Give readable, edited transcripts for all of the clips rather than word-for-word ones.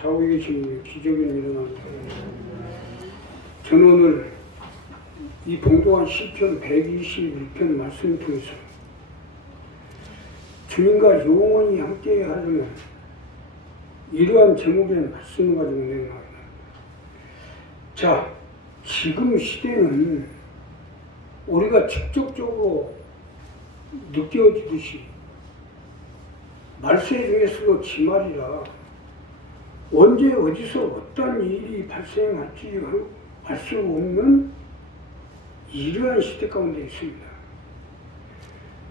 좌우에 계신 기적이 일어납니다. 저는 오늘 이 봉도한 시편 121편 말씀을 통해서 주님과 영원히 함께 하려면 이러한 제목의 말씀을 가지고 내놓습니다. 자, 지금 시대는 우리가 직접적으로 느껴지듯이 말세 중에서도 지말이라 언제 어디서 어떤 일이 발생할지 알 수 없는 이러한 시대 가운데 있습니다.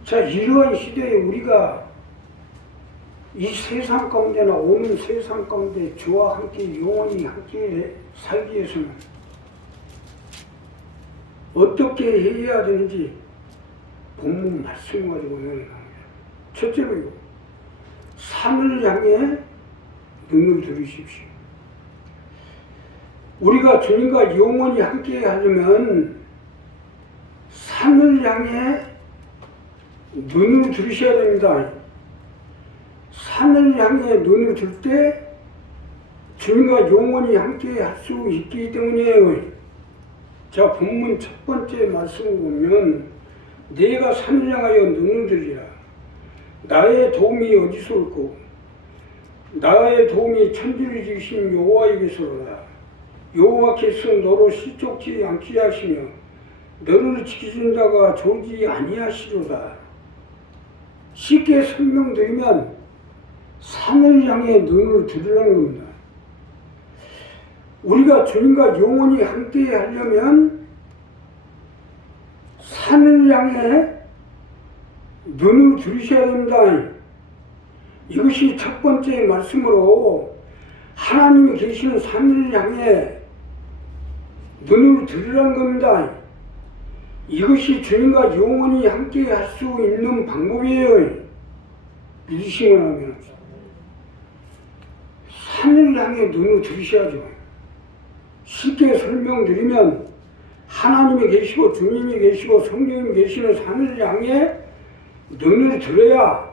자, 이러한 시대에 우리가 이 세상 가운데나 오는 세상 가운데 주와 함께 영원히 함께 살기 위해서는 어떻게 해야 되는지 본문 말씀을 가지고 내놓습니다. 첫째로 산을 향해 눈을 들으십시오. 우리가 주님과 영원히 함께 하려면 산을 향해 눈을 들으셔야 됩니다. 산을 향해 눈을 들 때 주님과 영원히 함께 할 수 있기 때문이에요. 자, 본문 첫 번째 말씀을 보면 내가 산을 향하여 눈을 들이라. 나의 도움이 어디서 올고 나의 도움이 천지를 지으신 여호와에게서로다. 여호와께서 너로 실족지 않게 하시며 너를 지키신 자가 졸지 아니하시로다. 쉽게 설명드리면 산을 향해 눈을 들으라는 겁니다. 우리가 주님과 영원히 함께 하려면 산을 향해 눈을 들으셔야 됩니다. 이것이 첫 번째 말씀으로 하나님이 계시는 산을 향해 눈을 들으라는 겁니다. 이것이 주님과 영원히 함께 할 수 있는 방법이에요. 믿으시면 하면 산을 향해 눈을 들으셔야죠. 쉽게 설명드리면 하나님이 계시고 주님이 계시고 성령이 계시는 산을 향해 눈을 들어야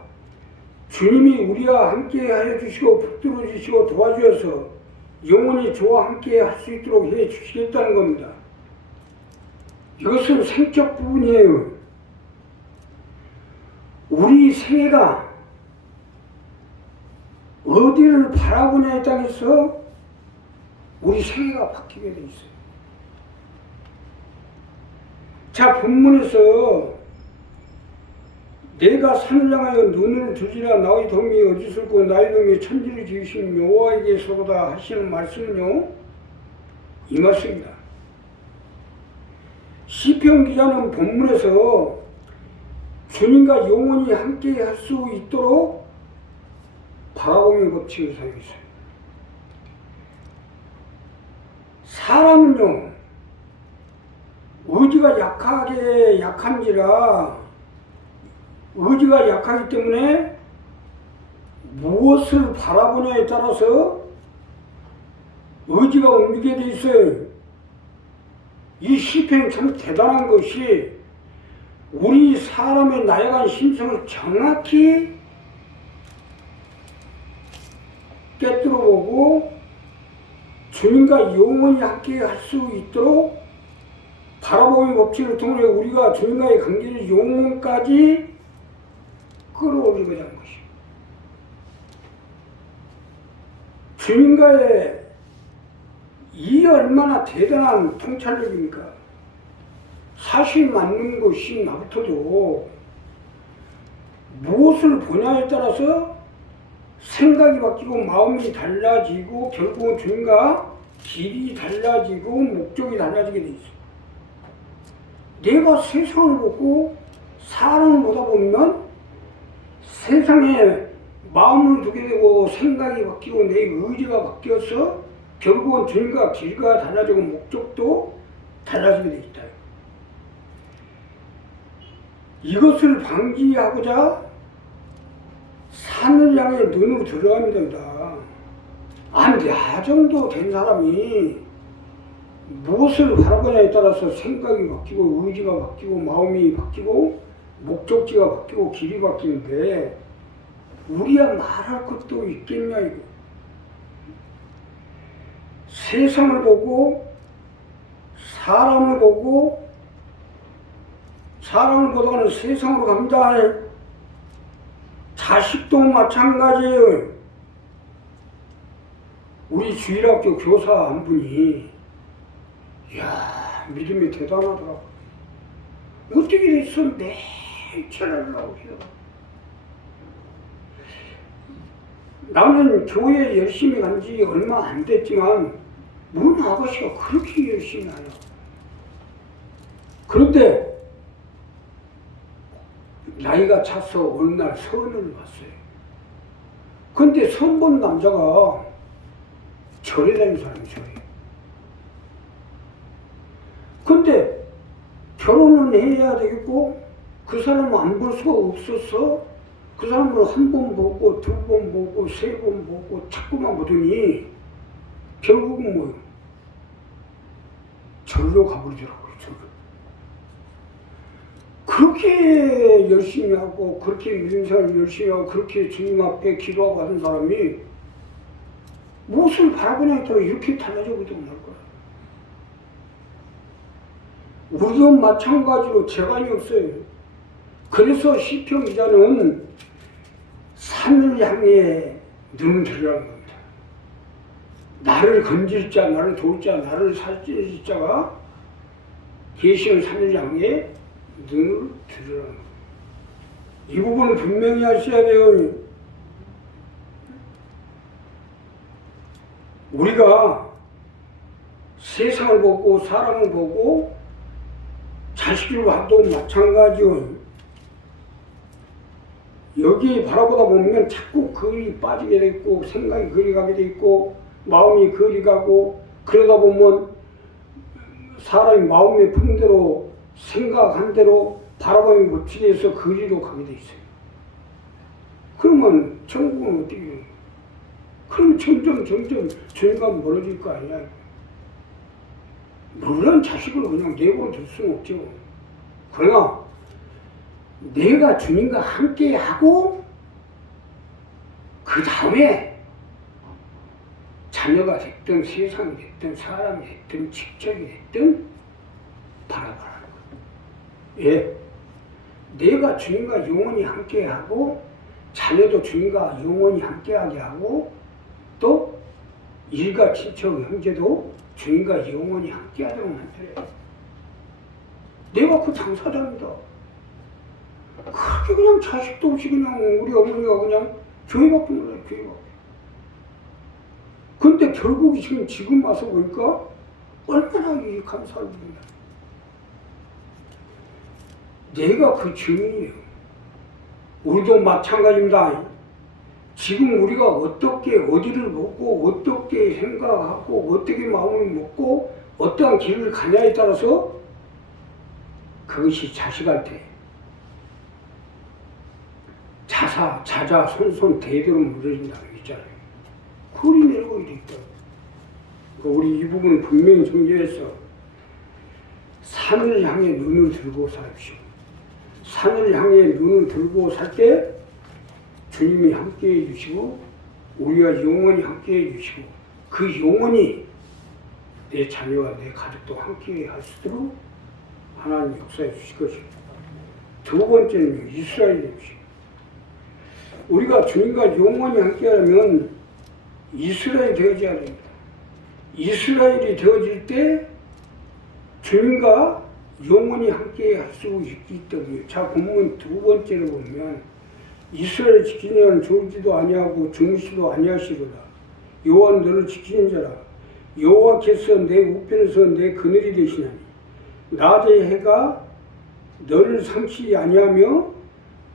주님이 우리와 함께 하여 주시고 붙들어 주시고 도와주셔서 영원히 저와 함께 할 수 있도록 해 주시겠다는 겁니다. 이것은 생적 부분이에요. 우리 생애가 어디를 바라보냐에 따라서 우리 생애가 바뀌게 돼 있어요. 자, 본문에서 내가 산을 향하여 눈을 들이라. 나의 도움이 어디서 있고 나의 도움이 천지를 지으신 여호와에게서로다 하시는 말씀은요, 이 말씀입니다. 시편 기자는 본문에서 주님과 영원히 함께 할 수 있도록 바라보는 법칙을 사용했어요. 사람은요, 의지가 약한지라 의지가 약하기 때문에 무엇을 바라보냐에 따라서 의지가 옮기게 돼 있어요. 이 시편이 참 대단한 것이 우리 사람의 나약한 심성을 정확히 깨뜨려보고 주님과 영원히 함께 할 수 있도록 바라보는 법칙을 통해 우리가 주님과의 관계를 영원까지 끌어올리고자 하는 것이요. 주님과의 이 얼마나 대단한 통찰력입니까? 사실 맞는 것이 나부터도 무엇을 보냐에 따라서 생각이 바뀌고 마음이 달라지고 결국은 주님과 길이 달라지고 목적이 달라지게 돼 있어요. 내가 세상을 보고 사람을 보다 보면 세상에 마음을 두게 되고 생각이 바뀌고 내 의지가 바뀌어서 결국은 주님과 길과 달라지고 목적도 달라지게 돼 있다. 이것을 방지하고자 산을 향해 눈을 들어야 합니다. 나 정도 된 사람이 무엇을 바라보냐에 따라서 생각이 바뀌고 의지가 바뀌고 마음이 바뀌고 목적지가 바뀌고 길이 바뀌는데 우리야 말할 것도 있겠냐 이거. 세상을 보고 사람을 보고 사람을 보다가는 세상으로 갑니다. 자식도 마찬가지예요. 우리 주일학교 교사 한 분이 이야 믿음이 대단하더라고. 어떻게 됐어? 매일 전화를 하고 해요. 나는 교회 열심히 간 지 얼마 안 됐지만 뭔 아가씨가 그렇게 열심히 하냐. 그런데 나이가 차서 어느 날 선을 봤어요. 근데 선 본 남자가 절에 다니는 사람이 절에. 근데 결혼은 해야 되겠고 그 사람은 안 볼 수가 없었어. 그 사람을 한 번 보고 두 번 보고 세 번 보고 자꾸만 보더니 결국은 뭐 절로 가버리더라고요. 절로. 그렇게 열심히 하고 그렇게 믿음생활 열심히 하고 그렇게 주님 앞에 기도하고 하는 사람이 무엇을 바라보냐에 따라 이렇게 달라져 보도 말 거야. 우리도 마찬가지로 재간이 없어요. 그래서 시편 기자는 산을 향해 눈을 들으라는 겁니다. 나를 건질 자, 나를 도울 자, 나를 살릴 자가 계시는 산을 향해 눈을 들으라는 겁니다. 이 부분을 분명히 하셔야 돼요. 우리가 세상을 보고 사람을 보고 자식을 봐도 마찬가지요. 여기 바라보다 보면 자꾸 거리 빠지게 돼 있고 생각이 거리 가게 돼 있고 마음이 거리 가고 그러다 보면 사람이 마음의 품대로 생각한 대로 바라보면 못지게 해서 거리로 가게 돼 있어요. 그러면 천국은 어떻게 해요? 그럼 점점 주님과 멀어질 거 아니야. 물론 자식을 그냥 내버려 둘 수는 없죠. 그러나 내가 주님과 함께 하고 그 다음에 자녀가 됐든 세상이 됐든 사람이 됐든 직장이 됐든 바라보라는 거예요. 예, 내가 주님과 영원히 함께 하고 자녀도 주님과 영원히 함께하게 하고 또 일가 친척 형제도 주님과 영원히 함께하도록 만들어요. 내가 그 당사자입니다. 그렇게 그냥 자식도 없이 그냥 우리 어머니가 그냥 교회밖에 몰라요. 교회밖에. 근데 결국 지금 와서 보니까 얼마나 유익한 삶입니다. 내가 그 증인이에요. 우리도 마찬가지입니다. 지금 우리가 어떻게 어디를 보고 어떻게 생각하고 어떻게 마음을 먹고 어떠한 길을 가냐에 따라서 그것이 자식한테 자자 손손 대대로 물려진다는 게 있잖아요. 그리 내려오게 돼 있다. 우리 이 부분을 분명히 정리해서 산을 향해 눈을 들고 살십시오. 산을 향해 눈을 들고 살 때 주님이 함께해 주시고 우리가 영원히 함께해 주시고 그 영원히 내 자녀와 내 가족도 함께해 할 수 있도록 하나님 역사해 주실 것입니다. 두 번째는 이스라엘입니다. 우리가 주님과 영원히 함께하려면 이스라엘이 되어져야 됩니다. 이스라엘이 되어질 때 주님과 영원히 함께 할 수 있기 때문에 자 본문 두 번째로 보면 이스라엘 지키는 졸지도 아니하고 주무시도 아니하시로다. 여호와는 너를 지키는 자라. 여호와께서 내 우편에서 내 그늘이 되시나니 낮의 해가 너를 상치 아니하며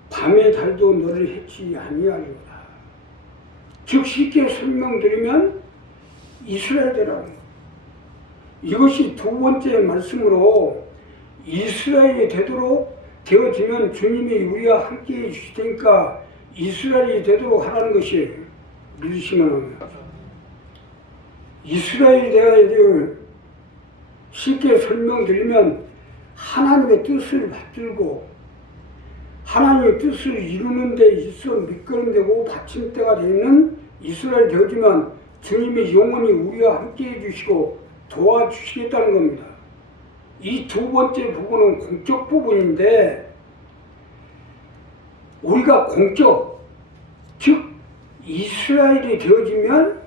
밤의 달도 너를 해치 아니하리로다. 즉 쉽게 설명드리면 이스라엘 되라는 것. 이것이 두 번째 말씀으로 이스라엘이 되도록 되어지면 주님이 우리와 함께 해주실 테니까 이스라엘이 되도록 하라는 것이 믿으시면 합니다. 이스라엘이 되어야 돼요. 쉽게 설명드리면 하나님의 뜻을 받들고 하나님의 뜻을 이루는 데 있어 밑거름되고 받침대가 되는 이스라엘이 되어지면 주님이 영원히 우리와 함께 해주시고 도와주시겠다는 겁니다. 이 두 번째 부분은 공적 부분인데, 우리가 공적, 즉 이스라엘이 되어지면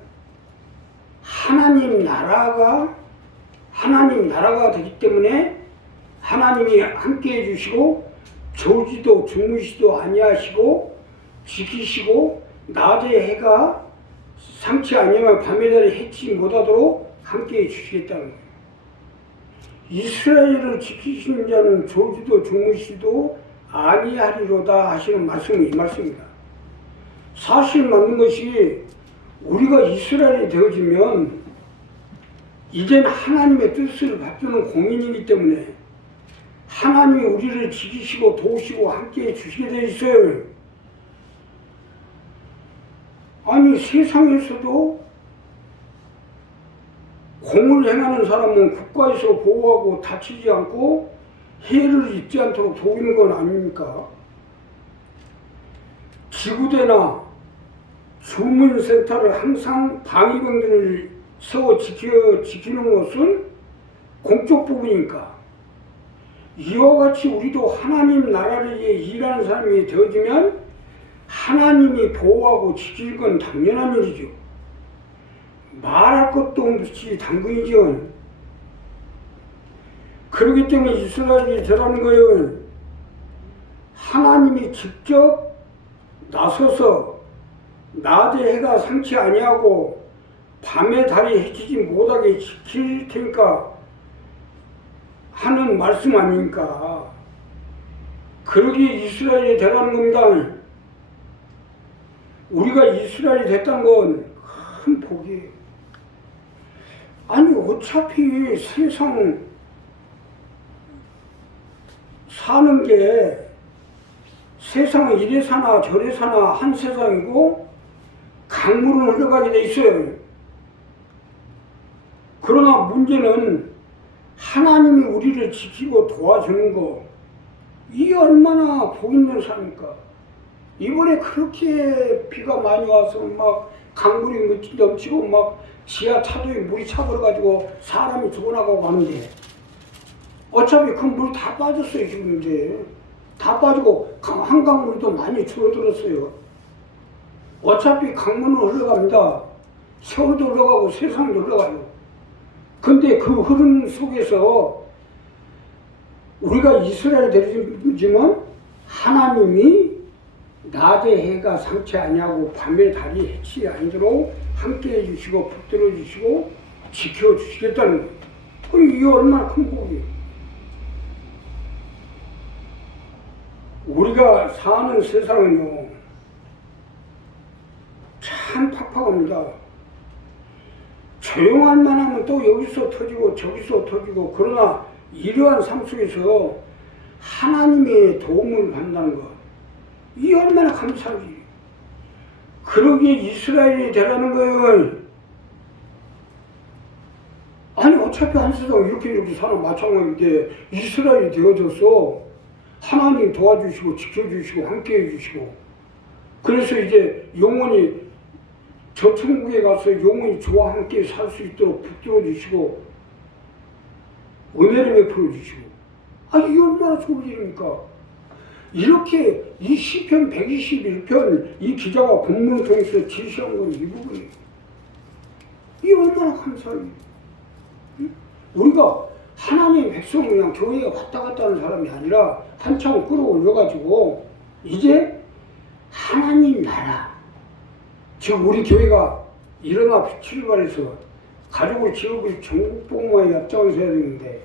하나님 나라가 되기 때문에 하나님이 함께 해주시고 졸지도 주무시도 아니하시고 지키시고 낮에 해가 상치 아니하면 밤에 달에 해치 못하도록 함께 해주시겠다는 거예요. 이스라엘을 지키시는 자는 졸지도 주무시도 아니하리로다 하시는 말씀이 이 말씀입니다. 사실 맞는 것이, 우리가 이스라엘이 되어지면 이제는 하나님의 뜻을 받드는 공인이기 때문에 하나님이 우리를 지키시고 도우시고 함께 해주시게 되어 있어요. 아니, 세상에서도 공을 행하는 사람은 국가에서 보호하고 다치지 않고 해를 입지 않도록 도우는 건 아닙니까? 지구대나 주문센터를 항상 방위병들을 세워 지키는 것은 공적 부분이니까, 이와 같이 우리도 하나님 나라를 위해 일하는 사람이 되어지면 하나님이 보호하고 지킬 건 당연한 일이죠. 말할 것도 없이 당근이죠. 그렇기 때문에 이스라엘이 되라는 거예요. 하나님이 직접 나서서 낮에 해가 상치 아니하고 밤에 달이 해치지 못하게 지킬 테니까 하는 말씀 아닙니까? 그러기에 이스라엘이 되라는 겁니다. 우리가 이스라엘이 됐다는 건 큰 복이에요. 아니, 어차피 세상 사는 게, 세상은 이래 사나 저래 사나 한 세상이고 강물은 흘러가게 돼 있어요. 그러나 문제는 하나님이 우리를 지키고 도와주는 거, 이게 얼마나 복 있는 삶입니까? 이번에 그렇게 비가 많이 와서 막 강물이 넘치고 막 지하 차도에 물이 차버려가지고 사람이 죽어나가고 하는데, 어차피 그 물 다 빠졌어요. 지금 이제 다 빠지고 한강물도 많이 줄어들었어요. 어차피 강물은 흘러갑니다. 서울도 흘러가고 세상도 흘러가요. 근데 그 흐름 속에서 우리가 이스라엘 되지만 하나님이 낮에 해가 상치 아니하고 밤에 달이 해치 아니도록 함께 해주시고 붙들어 주시고 지켜주시겠다는 거예요. 그럼 이게 얼마나 큰 복이에요. 우리가 사는 세상은요, 참 팍팍합니다. 조용한 만 하면 또 여기서 터지고 저기서 터지고, 그러나 이러한 삶 속에서 하나님의 도움을 받는다는 것, 이 얼마나 감사하지. 그러기에 이스라엘이 되라는 거예요. 아니, 어차피 한 세상 이렇게 사는 마찬가지인데 이스라엘이 되어져서 하나님 도와주시고 지켜주시고 함께 해주시고, 그래서 이제 영원히 저 천국에 가서 영원히 저와 함께 살 수 있도록 붙들어 주시고 은혜를 베풀어 주시고, 이게 얼마나 좋은 일입니까? 이렇게 이 시편 121편 이 기자가 본문을 통해서 제시한 건 이 부분이에요. 이게 얼마나 감사해요. 우리가 하나님의 백성, 그냥 교회에 왔다 갔다 하는 사람이 아니라 한참 끌어올려가지고 이제 하나님 나라, 즉 우리 교회가 일어나 출발해서 가족을 지역을 전국복음화에 앞장서 해야 되는데,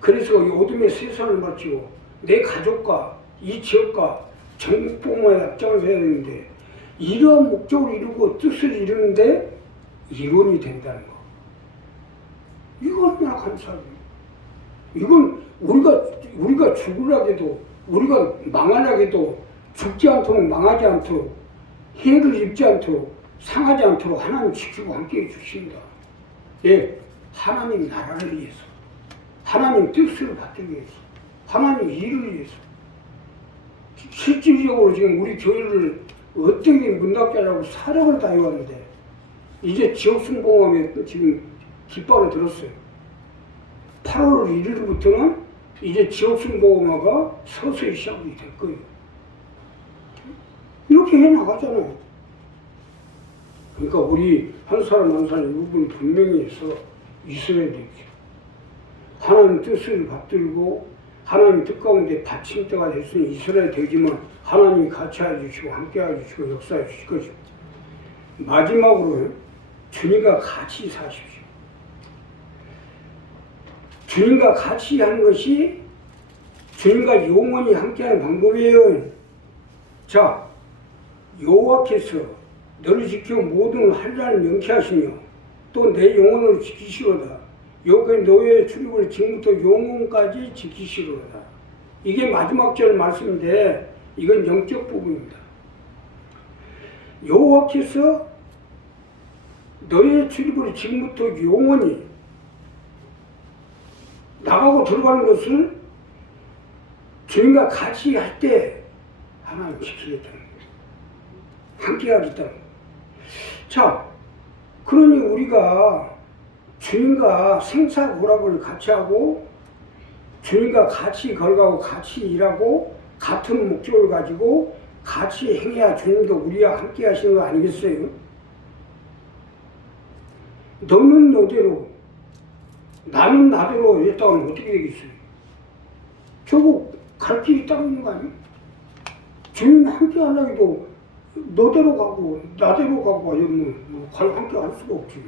그래서 이 어둠의 세상을 마치고 내 가족과 이 지역과 전국복음화에 앞장서 해야 되는데, 이러한 목적을 이루고 뜻을 이루는데 이론이 된다는 거, 이거 얼마나 감사해요. 이건 우리가 죽으라게도, 우리가 망하라게도 죽지 않도록, 망하지 않도록, 해를 입지 않도록, 상하지 않도록 하나님 지키고 함께 해주십니다. 예, 하나님 나라를 위해서, 하나님 뜻을 받기 위해서, 하나님 일을 위해서. 실질적으로 지금 우리 교회를 어떻게 문 닫게 하라고 사력을 다해왔는데, 이제 지역순복음에 지금 깃발을 들었어요. 8월 1일부터는 이제 지역순복음화가 서서히 시작이 될 거예요. 이렇게 해 나가잖아요. 그러니까 우리 한 사람 한 사람 이부분 분명히 있어야 되죠. 하나님 뜻을 받들고 하나님 뜻 가운데 받침대가 될 수는 있어야 되지만 하나님이 같이 해주시고 함께 해주시고 역사해 주실 것입니다. 마지막으로 주님과 같이 사십시오. 주님과 같이 하는 것이 주님과 영원히 함께하는 방법이에요. 자, 여호와께서 너를 지켜 모든 환난을 명쾌하시며 또 내 영혼을 지키시로다. 여호와의 너의 출입을 지금부터 영원까지 지키시로다. 이게 마지막 절 말씀인데 이건 영적 부분입니다. 여호와께서 너의 출입을 지금부터 영원히 나가고 들어가는 것을 주님과 같이 할 때 하나님 지키겠다는 거예요. 함께 하겠다는 거예요. 자, 그러니 우리가 주님과 생사고락을 같이 하고 주님과 같이 걸어가고 같이 일하고 같은 목적을 가지고 같이 행해야 주님도 우리와 함께 하시는 거 아니겠어요? 너는 너대로 나는 나대로 했다고 하면 어떻게 되겠어요? 결국 갈 길이 따로 있는 거 아니에요? 주님 함께 하려고 해도 너대로 가고 나대로 가고 이러면 함께 할 수가 없지.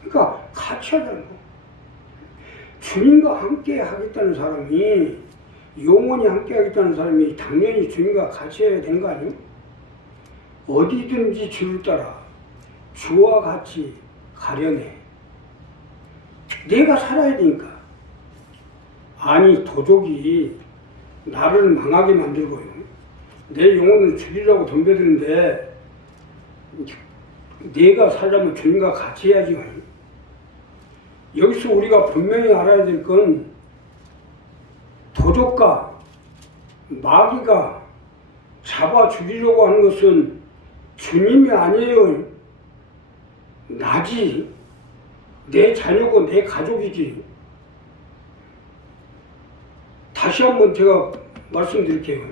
그러니까 같이 하자는 거. 주님과 함께 하겠다는 사람이 영원히 함께 하겠다는 사람이 당연히 주님과 같이 해야 되는 거 아니에요? 어디든지 주를 따라 주와 같이 가려내. 내가 살아야 되니까. 아니 도적이 나를 망하게 만들고요. 내 영혼을 죽이려고 덤벼드는데 내가 살려면 주님과 같이 해야지. 여기서 우리가 분명히 알아야 될 건 도적과 마귀가 잡아 죽이려고 하는 것은 주님이 아니에요. 나지. 내 자녀고 내 가족이지. 다시 한번 제가 말씀드릴게요.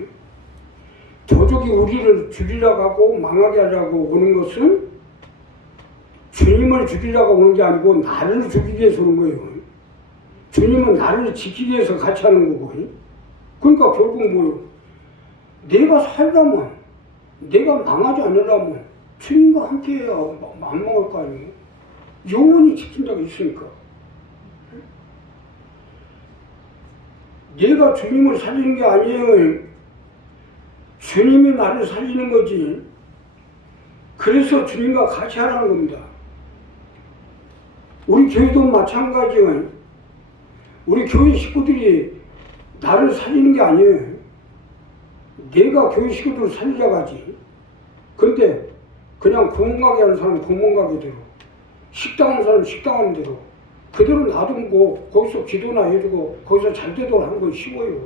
도적이 우리를 죽이려고 하고 망하게 하려고 오는 것은 주님을 죽이려고 오는 게 아니고 나를 죽이기 위해서 오는 거예요. 주님은 나를 지키기 위해서 같이 하는 거고. 그러니까 결국 뭐예요? 내가 살려면, 내가 망하지 않으려면 주님과 함께 해야 안 망할 거 아니에요? 영원히 지킨다고 있으니까. 내가 주님을 살리는 게 아니에요. 주님이 나를 살리는 거지. 그래서 주님과 같이 하라는 겁니다. 우리 교회도 마찬가지예요. 우리 교회 식구들이 나를 살리는 게 아니에요. 내가 교회 식구들을 살리려고 하지. 그런데 그냥 구멍가게 하는 사람은 구멍가게대로, 식당 하는 사람은 식당 하는 대로 그대로 놔두고 거기서 기도나 해주고 거기서 잘 되도록 하는 건 쉬워요.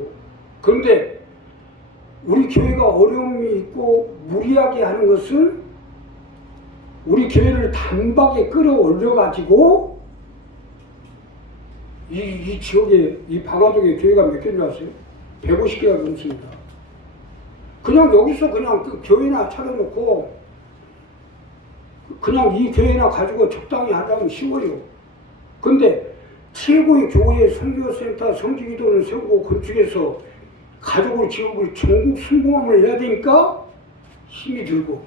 그런데 우리 교회가 어려움이 있고 무리하게 하는 것은 우리 교회를 단박에 끌어올려가지고 이 지역에, 이 방화동에 교회가 몇 개인 줄 아세요? 150개가 넘습니다. 그냥 여기서 그냥 그 교회나 차려놓고 그냥 이 교회나 가지고 적당히 하려면 쉬워요. 근데 최고의 교회 선교센터 성지기도를 세우고 건축해서 가족을 지역을 전국 순복음을 해야 되니까 힘이 들고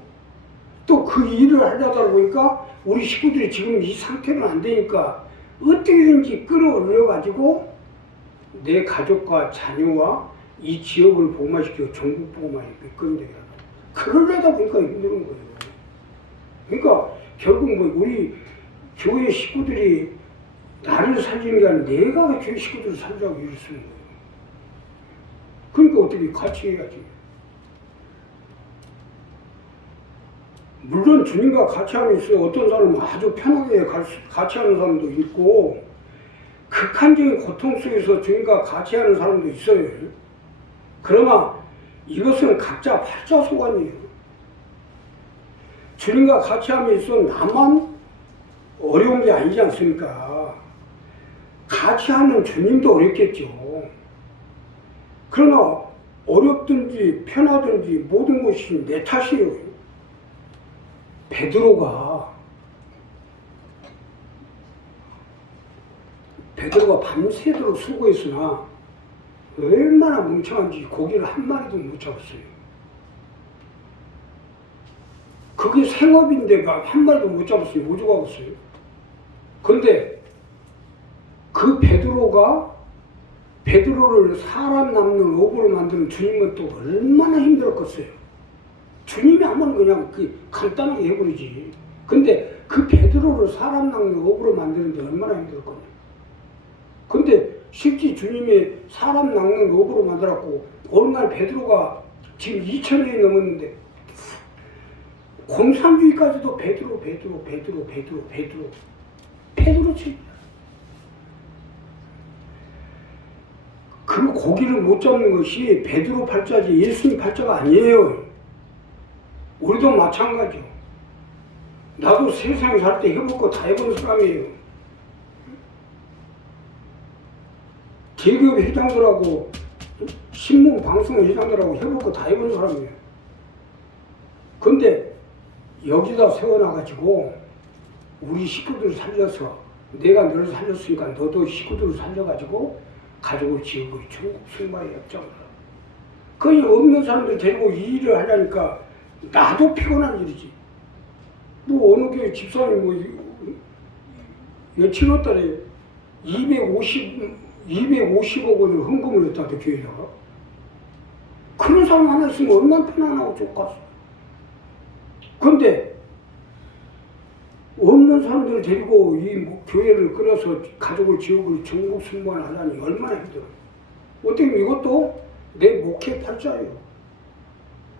또 그 일을 하려다 보니까 우리 식구들이 지금 이 상태는 안 되니까 어떻게든지 끌어올려 가지고 내 가족과 자녀와 이 지역을 복음화시키고 전국 복음화시키고 이끌어내야 돼. 그러려다 보니까 힘든 거예요. 그러니까 결국 뭐 우리 교회 식구들이 나를 살리는 게 아니라 내가 교회 식구들을 살려고 일을 쓰는 거예요. 그러니까 어떻게 같이 해야지. 물론 주님과 같이 하면 있어요. 어떤 사람은 아주 편하게 같이 하는 사람도 있고 극한적인 고통 속에서 주님과 같이 하는 사람도 있어요. 그러나 이것은 각자 팔자소관이에요. 주님과 같이 함에 있어 나만 어려운 게 아니지 않습니까? 같이 하는 주님도 어렵겠죠. 그러나 어렵든지 편하든지 모든 것이 내 탓이에요. 베드로가 밤새도록 수고했으나 얼마나 멍청한지 고기를 한 마리도 못 잡았어요. 그게 생업인데 한 마리도 못 잡았어요. 못 잡았어요. 근데 그 베드로를 사람 남는 어부로 만드는 주님은 또 얼마나 힘들었겠어요. 주님이 하면 그냥 간단하게 해버리지. 근데 그 베드로를 사람 남는 어부로 만드는데 얼마나 힘들었거든요. 근데 실제 주님이 사람 낚는 어부로 만들었고 어느 날 베드로가 지금 2000년이 넘었는데 공산주의까지도 베드로 치. 그 고기를 못 잡는 것이 베드로 팔자지 예수님 팔자가 아니에요. 우리도 마찬가지요. 나도 세상에 살 때 해볼 거 다 해본 사람이에요. 대기업 회장들하고 신문 방송 회장들하고 해볼 거 다 해본 사람이에요. 근데 여기다 세워놔가지고 우리 식구들 살려서 내가 너를 살렸으니까 너도 식구들을 살려가지고 가족을 지으고 천국 승마에 역장을 하고 거의 없는 사람들 데리고 이 일을 하려니까 나도 피곤한 일이지. 뭐 어느 교회 집사님 며칠 후 달에 250억 원을 헌금을 했다는데 교회다가 그런 사람 하나 있으면 얼마나 편안하고 좋겠어. 근데 없는 사람들을 데리고 이 교회를 끌어서 가족을 지우고 전국 승무원 하려니 얼마나 힘들어. 어떻게 이것도 내 목회 팔자예요.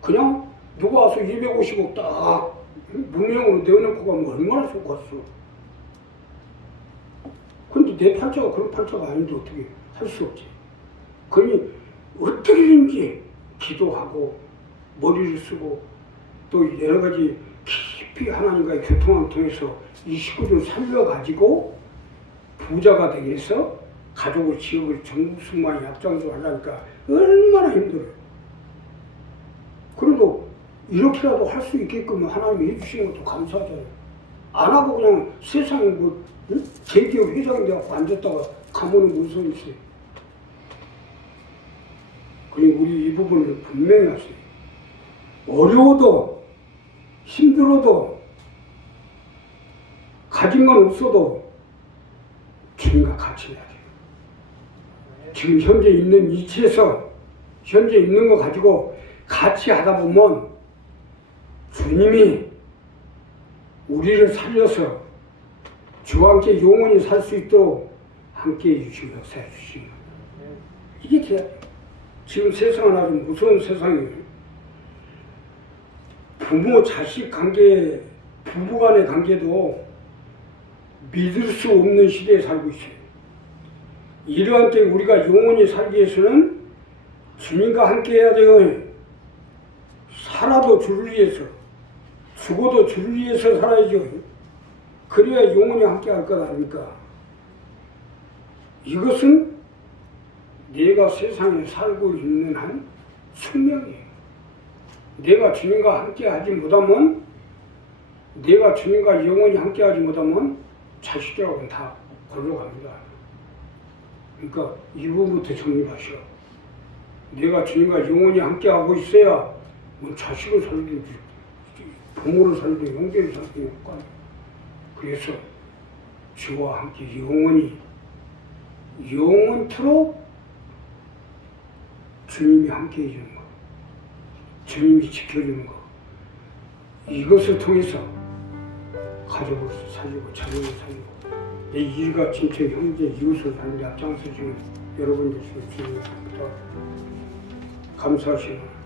그냥 누가 와서 250억 딱 문명으로 내어놓고 가면 얼마나 좋겠어. 근데 내 팔자가 그런 팔자가 아닌데 어떻게 할 수 없지. 그러니 어떻게든지 기도하고 머리를 쓰고 또 여러 가지 깊이 하나님과의 교통을 통해서 이 식구들을 살려가지고 부자가 되게 해서 가족을 지역을 전국 승마에 약장도 하려니까 얼마나 힘들어요. 그래도 이렇게라도 할 수 있게끔 하나님이 해주시는 것도 감사하잖아요. 안 하고 그냥 세상에 대기업 회장이 돼갖고 앉았다가 가면은 무슨 소리 있어요. 그리고 우리 이 부분을 분명히 하세요. 어려워도 힘들어도 가진 건 없어도 주님과 같이 해야 돼요. 지금 현재 있는 이치에서 현재 있는 거 가지고 같이 하다 보면 주님이 우리를 살려서 주와 함께 영원히 살 수 있도록 함께 해주시고 역사해 주시고 이게 돼야 돼요. 지금 세상은 아주 무서운 세상이에요. 부모 자식 관계 부부 간의 관계도 믿을 수 없는 시대에 살고 있어요. 이러한 때 우리가 영원히 살기 위해서는 주님과 함께 해야 돼요. 살아도 주를 위해서 죽어도 주를 위해서 살아야죠. 그래야 영원히 함께 할 것 아닙니까? 이것은 내가 세상에 살고 있는 한 숙명이에요. 내가 주님과 함께 하지 못하면 내가 주님과 영원히 함께 하지 못하면 자식들하고는 다 골로 갑니다. 그러니까 이 부분부터 정리하셔. 내가 주님과 영원히 함께 하고 있어야 뭐 자식을 살리든 부모를 살리든 형제를 살리든 효과. 그래서 주와 함께 영원히 영원토록 주님이 함께 해주는 것, 주님이 지켜주는 것, 이것을 통해서 가족을 살리고 자녀를 살리고 내 일과 친척, 형제, 이웃을 살리는 앞장서 주는 여러분들 주님입니다. 감사하시고